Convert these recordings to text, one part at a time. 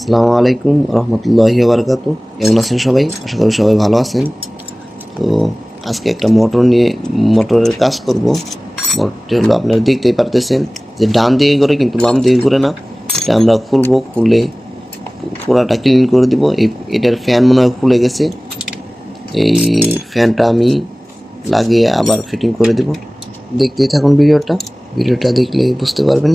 আসসালামু আলাইকুম রহমতুল্লাহি ওয়া বারাকাতুহু। কেমন আছেন সবাই? আশা করি সবাই ভালো আছেন। তো আজকে একটা মোটরের কাজ করব। মোটরটি হলো আপনারা দেখতেই পারতেছেন যে ডান দিকে ঘুরে কিন্তু বাম দিকে ঘুরে না। এটা আমরা খুলবো, খুলে পুরাটা ক্লিন করে দিব। এটার ফ্যান মনে হয় খুলে গেছে। এই ফ্যানটা আমি লাগিয়ে আবার ফিটিং করে দিব। দেখতেই থাকুন ভিডিওটা দেখলে বুঝতে পারবেন।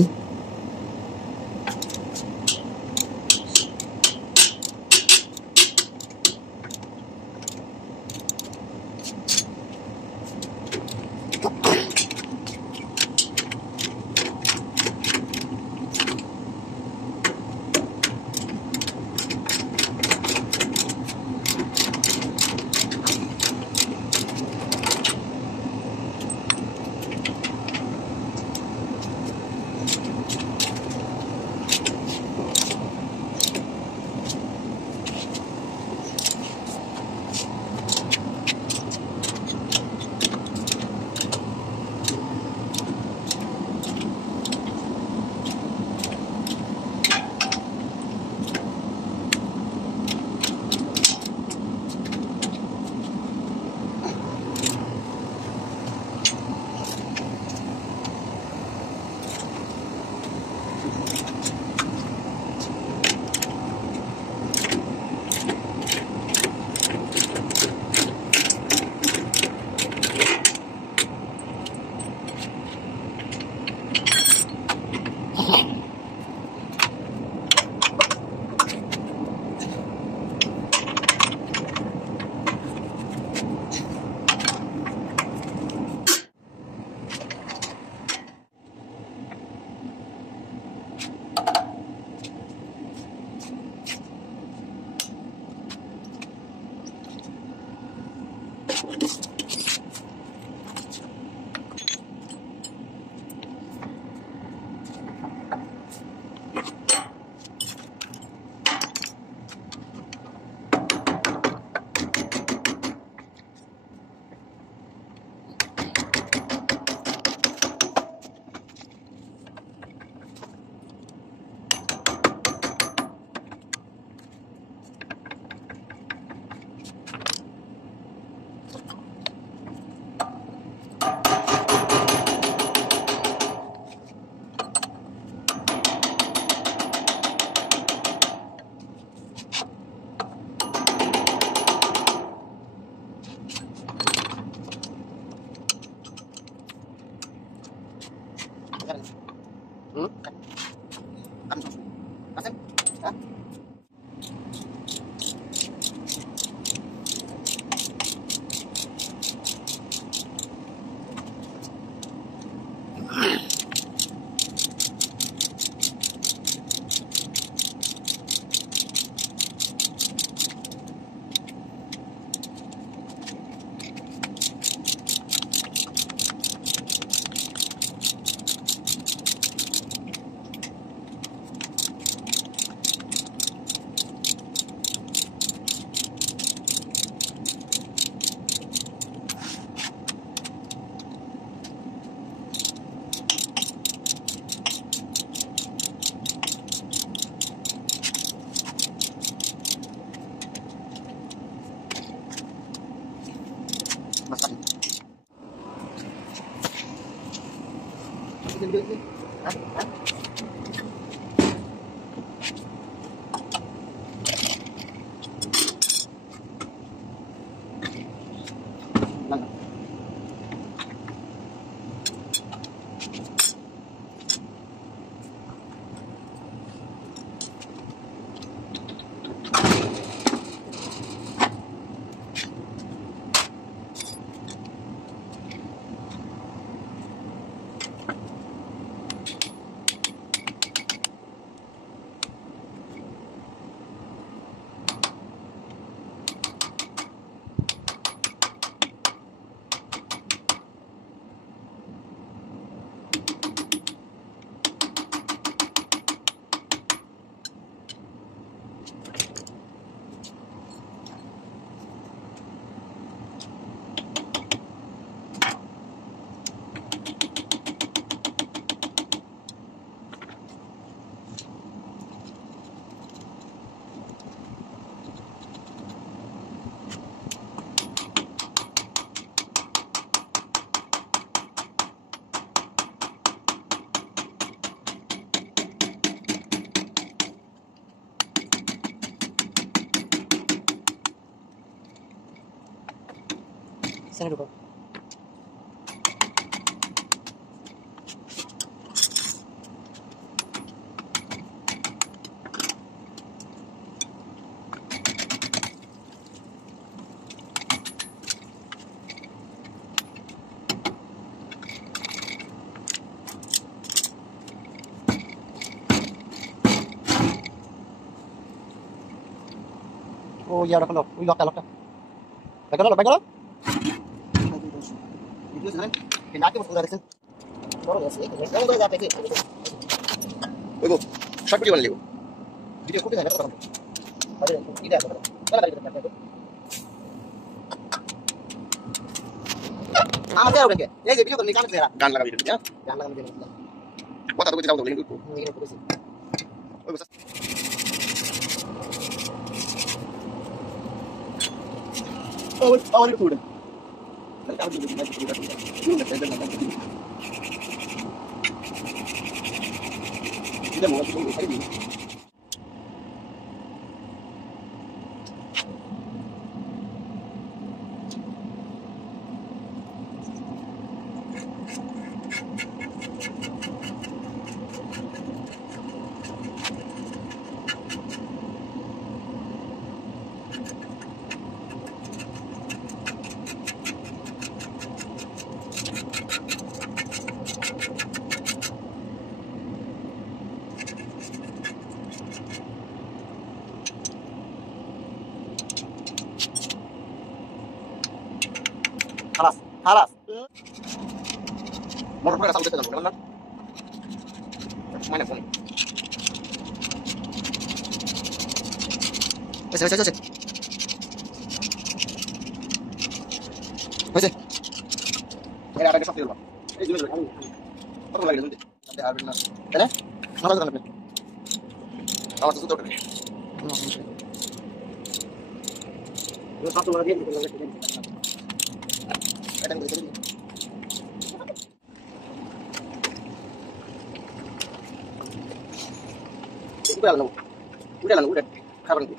সেনে ঢুকো ও ইয়া রাখো ওই লকটা বাইরে ভিডিও জানেন এই নাকে বসে রাখছেন বড় আছে কেমন করে যাবে কি ওই গো শর্ট ভিডিও বানালিও ভিডিও করতে জানা কথা আরে এটা কথা চলা গাড়ি করতে আমাদের ওকে এই যে ভিডিও করতে গান দেরা গান লাগা ভিডিও হ্যাঁ গান লাগা ভিডিও কথা তো কইতে যাও তো লিংক করব এই করেছি ওই বস ওই আবার একটু উড়ে এটা মোবাইল ফোন করে দিই خلاص خلاص مرة كده صعب جدا ولا ما نفهم بس ايه على شوف يلا ايه جميل قوي والله لا انت عارف الناس انا ما بقدر انا خلاص صوتك يو صوتك ولا دي udah lah udah kapan itu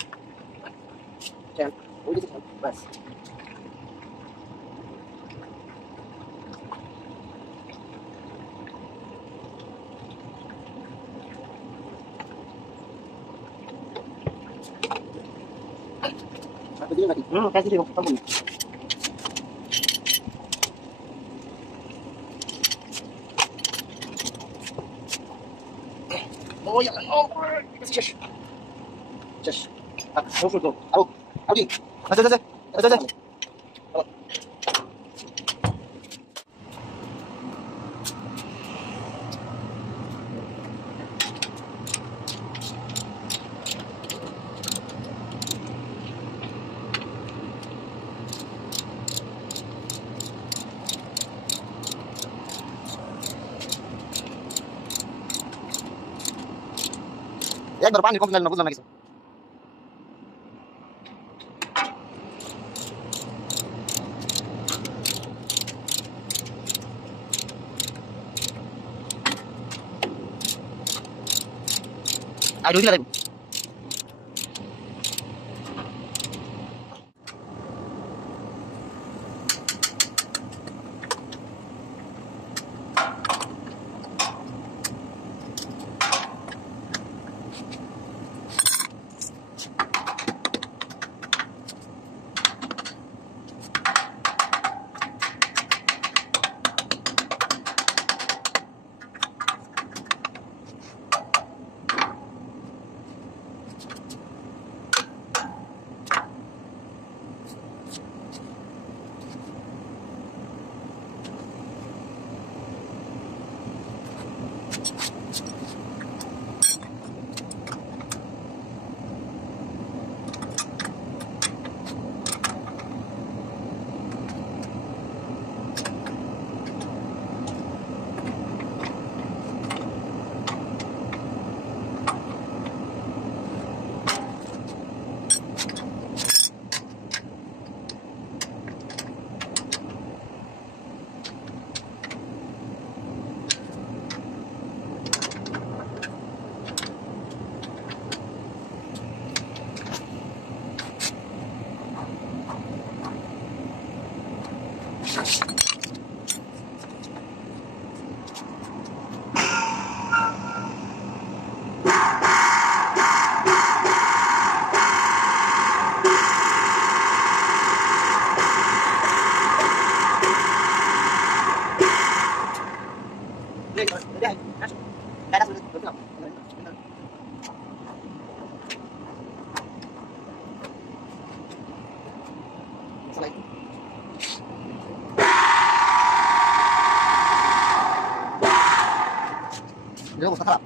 jangan udah itu bas apa dia lagi kasih dia kamu oh ya oh kasih Just, go. Audi. Ada. একবার পানি কম লাগলো বুঝলাম না কিছু আর ঢুকি লাগবে অবস্থা খারাপ